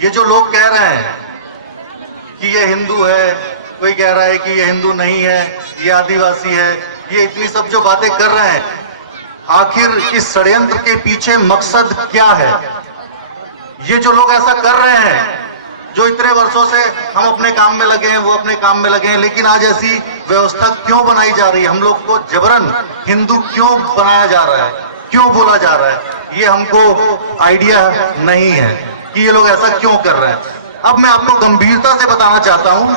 ये जो लोग कह रहे हैं कि ये हिंदू है, कोई कह रहा है कि ये हिंदू नहीं है, ये आदिवासी है, ये इतनी सब जो बातें कर रहे हैं, आखिर इस षड्यंत्र के पीछे मकसद क्या है? ये जो लोग ऐसा कर रहे हैं, जो इतने वर्षों से हम अपने काम में लगे हैं, वो अपने काम में लगे हैं, लेकिन आज ऐसी व्यवस्था क्यों बनाई जा रही है? हम लोग को जबरन हिंदू क्यों बनाया जा रहा है, क्यों बोला जा रहा है? ये हमको आइडिया नहीं है कि ये लोग ऐसा क्यों कर रहे हैं। अब मैं आपको गंभीरता से बताना चाहता हूं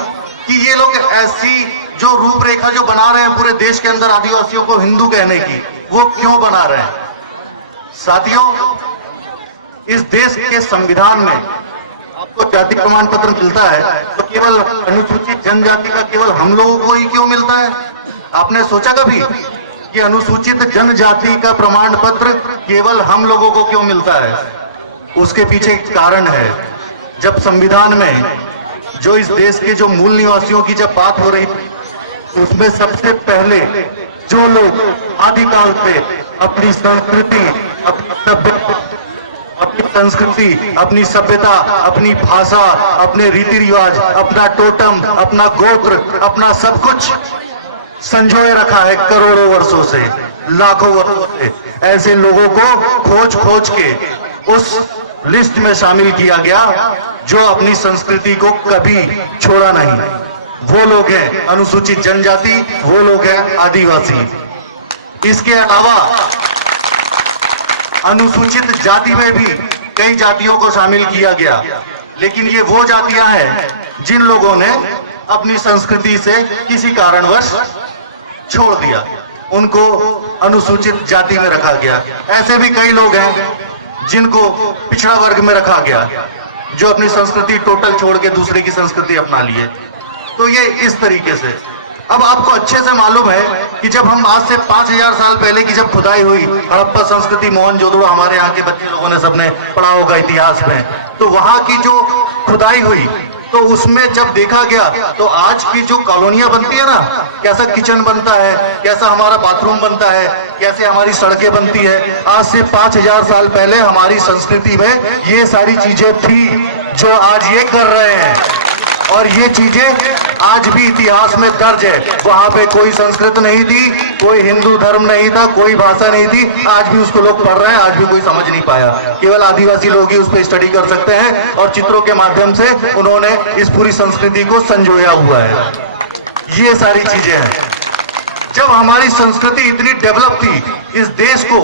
कि ये लोग ऐसी जो रूपरेखा जो बना रहे हैं पूरे देश के अंदर आदिवासियों को हिंदू कहने की, वो क्यों बना रहे हैं? साथियों, इस देश के संविधान में आपको जाति प्रमाण पत्र मिलता है, तो केवल अनुसूचित जनजाति का केवल हम लोगों को ही क्यों मिलता है? आपने सोचा कभी कि अनुसूचित जनजाति का प्रमाण पत्र केवल हम लोगों को क्यों मिलता है? उसके पीछे एक कारण है। जब संविधान में जो इस देश के जो मूल निवासियों की जब बात हो रही थी, उसमें सबसे पहले जो लोग आदिकाल से अपनी संस्कृति, अपनी सभ्यता, अपनी भाषा, अपने रीति रिवाज, अपना टोटम, अपना गोत्र, अपना सब कुछ संजोए रखा है करोड़ों वर्षों से, लाखों वर्षों से, ऐसे लोगों को खोज खोज के उस लिस्ट में शामिल किया गया जो अपनी संस्कृति को कभी छोड़ा नहीं। वो लोग हैं अनुसूचित जनजाति, वो लोग हैं आदिवासी। इसके अलावा अनुसूचित जाति में भी कई जातियों को शामिल किया गया, लेकिन ये वो जातियां हैं जिन लोगों ने अपनी संस्कृति से किसी कारणवश छोड़ दिया, उनको अनुसूचित जाति में रखा गया। ऐसे भी कई लोग हैं जिनको पिछड़ा वर्ग में रखा गया, जो अपनी संस्कृति टोटल छोड़ के दूसरे की संस्कृति अपना लिए। तो ये इस तरीके से। अब आपको अच्छे से मालूम है कि जब हम आज से 5000 साल पहले की जब खुदाई हुई, हड़प्पा संस्कृति, मोहनजोदड़ो, हमारे यहाँ के बच्चे लोगों ने सबने पढ़ा होगा इतिहास में, तो वहां की जो खुदाई हुई तो उसमें जब देखा गया तो आज की जो कॉलोनियां बनती है ना, कैसा किचन बनता है, कैसा हमारा बाथरूम बनता है, कैसे हमारी सड़कें बनती है, आज से 5000 साल पहले हमारी संस्कृति में ये सारी चीजें थी जो आज ये कर रहे हैं। और ये चीजें आज भी इतिहास में दर्ज है। वहां पे कोई संस्कृत नहीं थी, कोई हिंदू धर्म नहीं था, कोई भाषा नहीं थी, आज भी उसको लोग पढ़ रहे हैं, आज भी कोई समझ नहीं पाया। केवल आदिवासी लोग ही उस पर स्टडी कर सकते हैं और चित्रों के माध्यम से उन्होंने इस पूरी संस्कृति को संजोया हुआ है। ये सारी चीजें हैं। जब हमारी संस्कृति इतनी डेवलप थी, इस देश को,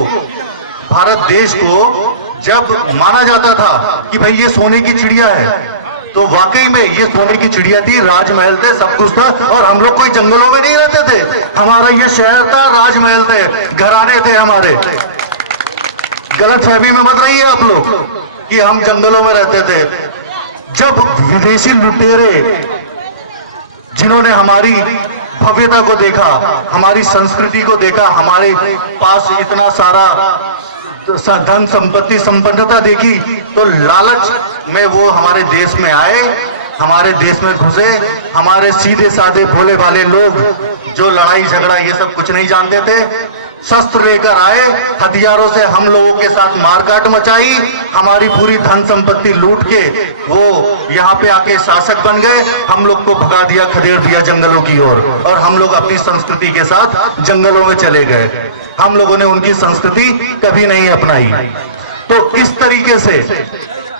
भारत देश को जब माना जाता था कि भाई ये सोने की चिड़िया है, तो वाकई में ये सोने की चिड़िया थी, राजमहल थे, सब कुछ था, और हम लोग कोई जंगलों में नहीं रहते थे। हमारा ये शहर था, राजमहल थे, घराने थे हमारे। गलतफहमी में मत रहिए आप लोग कि हम जंगलों में रहते थे। जब विदेशी लुटेरे, जिन्होंने हमारी भव्यता को देखा, हमारी संस्कृति को देखा, हमारे पास इतना सारा धन संपत्ति संपन्नता देखी, तो लालच में वो हमारे देश में आए, हमारे देश में घुसे। हमारे सीधे साधे भोले भाले लोग जो लड़ाई झगड़ा ये सब कुछ नहीं जानते थे, शस्त्र लेकर आए, हथियारों से हम लोगों के साथ मारकाट मचाई, हमारी पूरी धन संपत्ति लूट के वो यहाँ पे आके शासक बन गए, हम लोग को भगा दिया, खदेड़ दिया जंगलों की ओर, और हम लोग अपनी संस्कृति के साथ जंगलों में चले गए। हम लोगों ने उनकी संस्कृति कभी नहीं अपनाई। तो इस तरीके से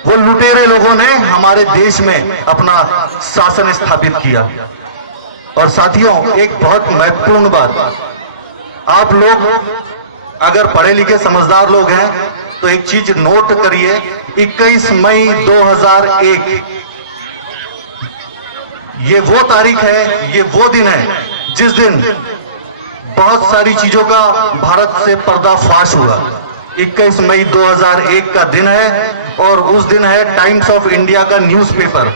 वो लुटेरे लोगों ने हमारे देश में अपना शासन स्थापित किया। और साथियों, एक बहुत महत्वपूर्ण बात, आप लोग अगर पढ़े लिखे समझदार लोग हैं तो एक चीज नोट करिए, 21 मई 2001 ये वो तारीख है, ये वो दिन है जिस दिन बहुत सारी चीजों का भारत से पर्दाफाश हुआ। 21 मई 2001 का दिन है, और उस दिन है टाइम्स ऑफ इंडिया का न्यूज़पेपर।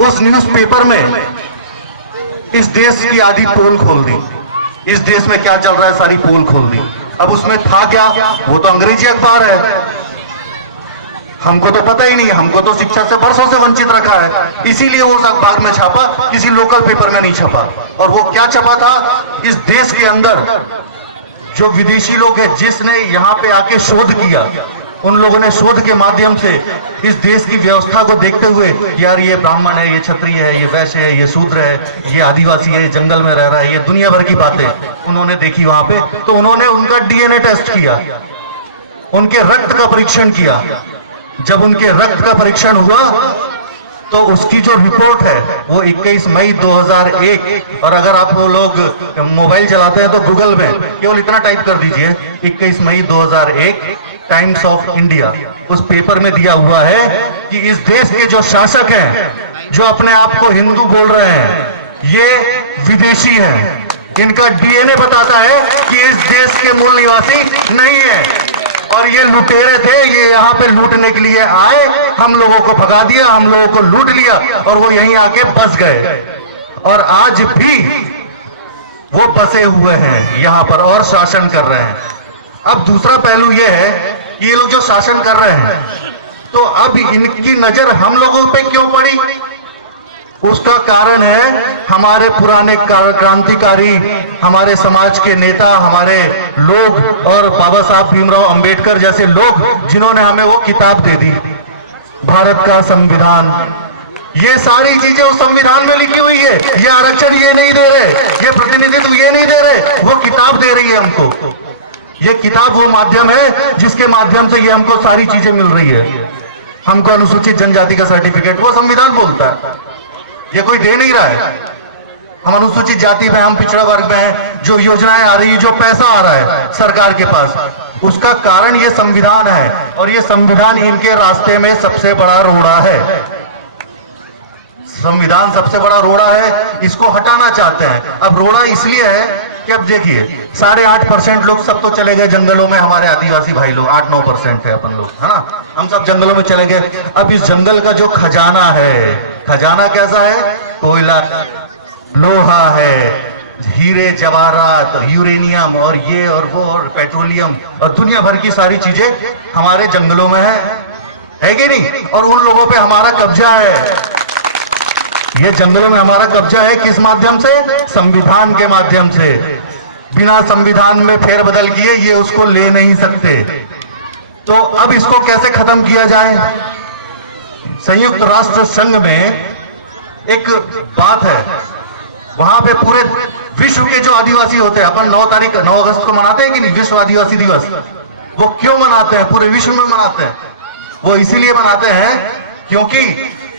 उस न्यूज़पेपर में इस देश की आधी पोल खोल दी, इस देश में क्या चल रहा है सारी पोल खोल दी। अब उसमें था क्या, वो तो अंग्रेजी अखबार है, हमको तो पता ही नहीं, हमको तो शिक्षा से वर्षों से वंचित रखा है, इसीलिए उस अखबार में छापा, किसी लोकल पेपर में नहीं छपा। और वो क्या छपा था, इस देश के अंदर जो विदेशी लोग हैं, जिसने यहाँ पे आके शोध किया, उन लोगों ने शोध के माध्यम से इस देश की व्यवस्था को देखते हुए, यार ये ब्राह्मण है, ये क्षत्रिय है, ये वैश्य है, ये शूद्र है, ये आदिवासी है, ये जंगल में रह रहा है, ये दुनिया भर की बातें उन्होंने देखी वहां पे। तो उन्होंने उनका डीएनए टेस्ट किया, उनके रक्त का परीक्षण किया। जब उनके रक्त का परीक्षण हुआ तो उसकी जो रिपोर्ट है वो 21 मई 2001, और अगर आप लोग मोबाइल चलाते हैं तो गूगल में केवल इतना टाइप कर दीजिए 21 मई 2001 टाइम्स ऑफ इंडिया, उस पेपर में दिया हुआ है कि इस देश के जो शासक हैं, जो अपने आप को हिंदू बोल रहे हैं, ये विदेशी हैं। इनका डीएनए बताता है कि इस देश के मूल निवासी नहीं है, और ये लुटेरे थे, ये यहाँ पे लूटने के लिए आए, हम लोगों को भगा दिया, हम लोगों को लूट लिया, और वो यहीं आके बस गए, और आज भी वो बसे हुए हैं यहाँ पर और शासन कर रहे हैं। अब दूसरा पहलू ये है कि ये लोग जो शासन कर रहे हैं, तो अब इनकी नजर हम लोगों पे क्यों पड़ी? उसका कारण है हमारे पुराने क्रांतिकारी, हमारे समाज के नेता, हमारे लोग, और बाबा साहब भीमराव अंबेडकर जैसे लोग, जिन्होंने हमें वो किताब दे दी, भारत का संविधान। ये सारी चीजें उस संविधान में लिखी हुई है। ये आरक्षण ये नहीं दे रहे, ये प्रतिनिधित्व ये नहीं दे रहे, वो किताब दे रही है हमको। ये किताब वो माध्यम है जिसके माध्यम से ये हमको सारी चीजें मिल रही है। हमको अनुसूचित जनजाति का सर्टिफिकेट वो संविधान बोलता है, ये कोई दे नहीं रहा है। हम अनुसूचित जाति में, हम पिछड़ा वर्ग में हैं, जो योजनाएं आ रही है, जो पैसा आ रहा है सरकार के पास, उसका कारण ये संविधान है, और ये संविधान इनके रास्ते में सबसे बड़ा रोड़ा है। संविधान सबसे बड़ा रोड़ा है, इसको हटाना चाहते हैं। अब रोड़ा इसलिए है कि अब देखिए 8.5% लोग सब तो चले गए जंगलों में, हमारे आदिवासी भाई लोग 8-9% है अपन लोग, है ना, हम सब जंगलों में चले गए। अब इस जंगल का जो खजाना है, खजाना कैसा है? कोयला, लोहा है, हीरे जवाहरात, यूरेनियम, और ये और वो, और पेट्रोलियम, और दुनिया भर की सारी चीजें हमारे जंगलों में है कि नहीं? और उन लोगों पे हमारा कब्जा है। ये जंगलों में हमारा कब्जा है किस माध्यम से? संविधान के माध्यम से। बिना संविधान में फेरबदल किए ये उसको ले नहीं सकते। तो अब इसको कैसे खत्म किया जाए? संयुक्त राष्ट्र संघ में एक बात है, वहां पे पूरे विश्व के जो आदिवासी होते हैं, अपन 9 अगस्त को मनाते हैं कि नहीं, विश्व आदिवासी दिवस। वो क्यों मनाते हैं? पूरे विश्व में मनाते हैं। वो इसीलिए मनाते हैं क्योंकि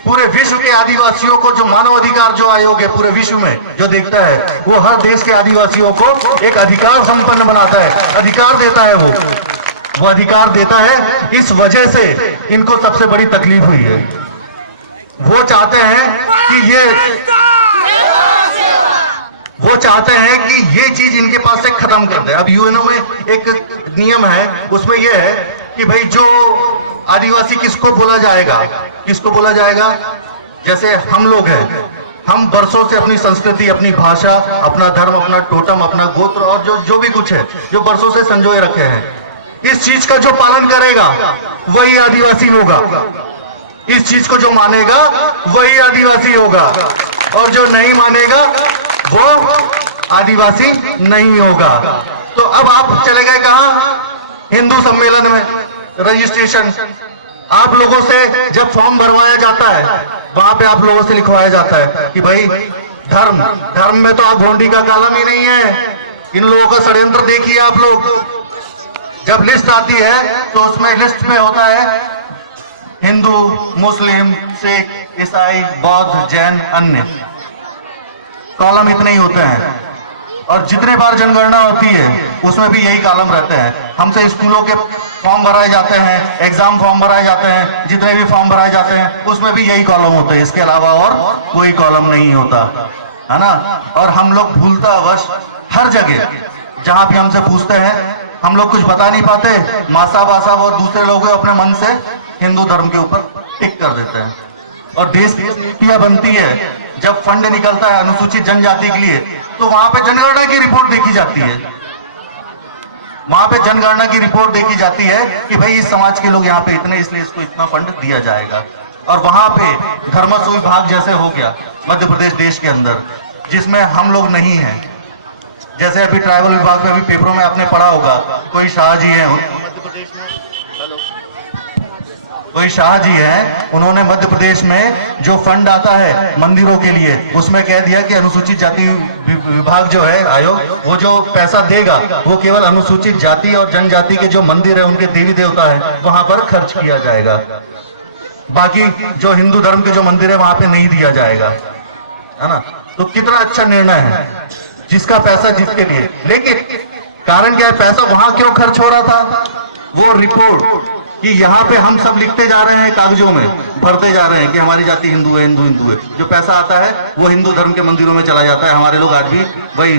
पूरे विश्व के आदिवासियों को, जो मानव अधिकार जो आयोग है पूरे विश्व में जो देखता है, वो हर देश के आदिवासियों को एक अधिकार संपन्न बनाता है, अधिकार देता है। वो अधिकार देता है। इस वजह से इनको सबसे बड़ी तकलीफ हुई है। वो चाहते हैं कि ये चीज इनके पास से खत्म कर दे। अब यूएनओ में एक नियम है, उसमें यह है कि भाई जो आदिवासी किसको बोला जाएगा, किसको बोला जाएगा? जैसे हम लोग हैं, हम वर्षों से अपनी संस्कृति, अपनी भाषा, अपना धर्म, अपना टोटम, अपना गोत्र, और जो भी कुछ है, जो वर्षों से संजोए रखे हैं, इस चीज का जो पालन करेगा वही आदिवासी होगा। इस चीज को जो मानेगा वही आदिवासी होगा, और जो नहीं मानेगा वो आदिवासी नहीं होगा। तो अब आप चले गए कहां? हिंदू सम्मेलन में रजिस्ट्रेशन। आप लोगों से जब फॉर्म भरवाया जाता है, वहां पे आप लोगों से लिखवाया जाता है कि भाई धर्म में तो आप भोंडी का कालम ही नहीं है। इन लोगों का षड्यंत्र देखिए आप लोग। जब लिस्ट आती है तो उसमें लिस्ट में होता है हिंदू, मुस्लिम, सिख, ईसाई, बौद्ध, जैन, अन्य, कॉलम इतने ही होते हैं। और जितने बार जनगणना होती है उसमें भी यही कॉलम रहते हैं। हमसे स्कूलों के फॉर्म भराए जाते हैं, एग्जाम फॉर्म भराए जाते हैं, जितने भी फॉर्म भराए जाते हैं उसमें भी यही कॉलम होते हैं, इसके अलावा और कोई कॉलम नहीं होता, है ना। और हम लोग भूलतावश हर जगह जहां भी हमसे पूछते हैं, हम लोग कुछ बता नहीं पाते, मासा बासा और दूसरे लोग अपने मन से हिंदू धर्म के ऊपर टिक कर देते हैं। और देश की नीतियां बनती है, जब फंड निकलता है अनुसूचित जनजाति के लिए, तो वहां पे जनगणना की रिपोर्ट देखी जाती है। वहां पे जनगणना की रिपोर्ट देखी जाती है कि भाई इस समाज के लोग यहाँ पे इतने, इसलिए इसको इतना फंड दिया जाएगा। और वहां पे धर्मस्व विभाग जैसे हो गया मध्य प्रदेश देश के अंदर, जिसमें हम लोग नहीं हैं। जैसे अभी ट्राइबल विभाग में भी पेपरों में आपने पढ़ा होगा, कोई शाह जी है मध्य प्रदेश में, हेलो, कोई शाह जी हैं, उन्होंने मध्य प्रदेश में जो फंड आता है मंदिरों के लिए, उसमें कह दिया कि अनुसूचित जाति विभाग जो है आयोग, वो जो पैसा देगा वो केवल अनुसूचित जाति और जनजाति के जो मंदिर है, उनके देवी देवता है, वहां पर खर्च किया जाएगा। बाकी जो हिंदू धर्म के जो मंदिर है वहां पे नहीं दिया जाएगा, है ना। तो कितना अच्छा निर्णय है, जिसका पैसा जिसके लिए। लेकिन कारण क्या है, पैसा वहां क्यों खर्च हो रहा था? वो रिपोर्ट कि यहाँ पे हम सब लिखते जा रहे हैं, कागजों में भरते जा रहे हैं कि हमारी जाति हिंदू है, हिंदू हिंदू है। जो पैसा आता है वो हिंदू धर्म के मंदिरों में चला जाता है। हमारे लोग आज भी वही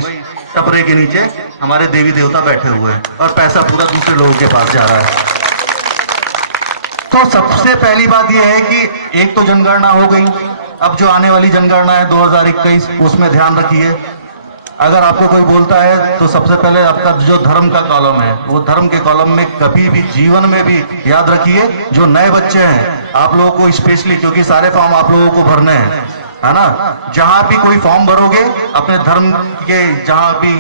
टपरे के नीचे हमारे देवी देवता बैठे हुए हैं और पैसा पूरा दूसरे लोगों के पास जा रहा है। तो सबसे पहली बात यह है कि एक तो जनगणना हो गई, अब जो आने वाली जनगणना है 2021, उसमें ध्यान रखिए। अगर आपको कोई बोलता है तो सबसे पहले आपका जो धर्म का कॉलम है, वो धर्म के कॉलम में कभी भी जीवन में भी याद रखिए, जो नए बच्चे हैं आप लोगों को स्पेशली, क्योंकि सारे फॉर्म आप लोगों को भरने हैं, है ना। जहां भी कोई फॉर्म भरोगे, अपने धर्म के जहां भी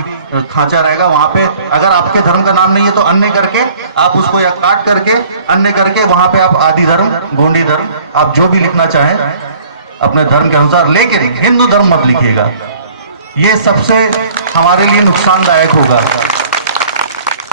खांचा रहेगा वहां पे, अगर आपके धर्म का नाम नहीं है तो अन्य करके आप उसको, या काट करके अन्य करके वहां पे आप आदि धर्म, गोंडी धर्म, आप जो भी लिखना चाहें अपने धर्म के अनुसार, लेकिन हिंदू धर्म मत लिखिएगा। ये सबसे हमारे लिए नुकसानदायक होगा।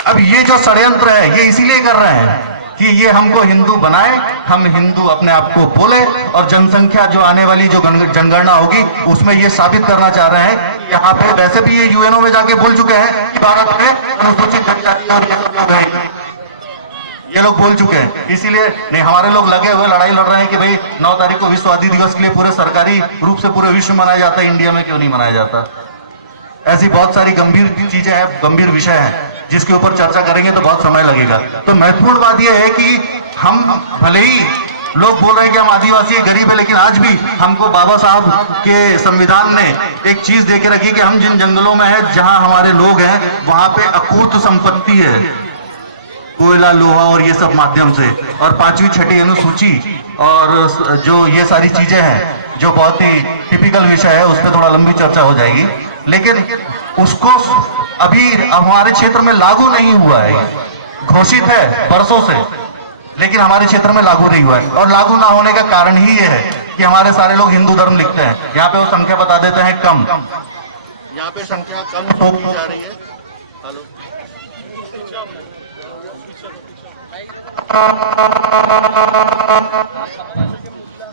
अब ये जो षड्यंत्र है ये इसीलिए कर रहे हैं कि ये हमको हिंदू बनाए, हम हिंदू अपने आप को बोले, और जनसंख्या जो आने वाली जो जनगणना होगी उसमें ये साबित करना चाह रहे हैं। यहाँ पे वैसे भी ये यूएनओ में जाके बोल चुके हैं कि भारत में अनुसूचित जनजाति और ये सब लोग हैं, ये लोग बोल चुके हैं। इसीलिए नहीं, हमारे लोग लगे हुए लड़ाई लड़ रहे हैं कि भाई 9 तारीख को विश्व आदि दिवस के लिए पूरे सरकारी रूप से पूरे विश्व में मनाया जाता है, इंडिया में क्यों नहीं मनाया जाता। ऐसी बहुत सारी गंभीर चीजें हैं, गंभीर विषय हैं, जिसके ऊपर चर्चा करेंगे तो बहुत समय लगेगा। तो महत्वपूर्ण बात यह है कि हम, भले ही लोग बोल रहे हैं कि हम आदिवासी गरीब है, लेकिन आज भी हमको बाबा साहब के संविधान ने एक चीज दे के रखी कि हम जिन जंगलों में है, जहां हमारे लोग हैं, वहां पे अकूत संपत्ति है, कोयला, लोहा और ये सब माध्यम से, और 5वीं 6ठी अनुसूची और जो ये सारी चीजें हैं, जो बहुत ही टिपिकल विषय है, उस पर थोड़ा लंबी चर्चा हो जाएगी। लेकिन उसको अभी हमारे क्षेत्र में लागू नहीं हुआ है, घोषित है बरसों से, लेकिन हमारे क्षेत्र में लागू नहीं हुआ है। और लागू ना होने का कारण ही ये है कि हमारे सारे लोग हिंदू धर्म लिखते हैं। यहाँ पे वो संख्या बता देते हैं कम, यहाँ पे संख्या कम होती जा रही है। हेलो,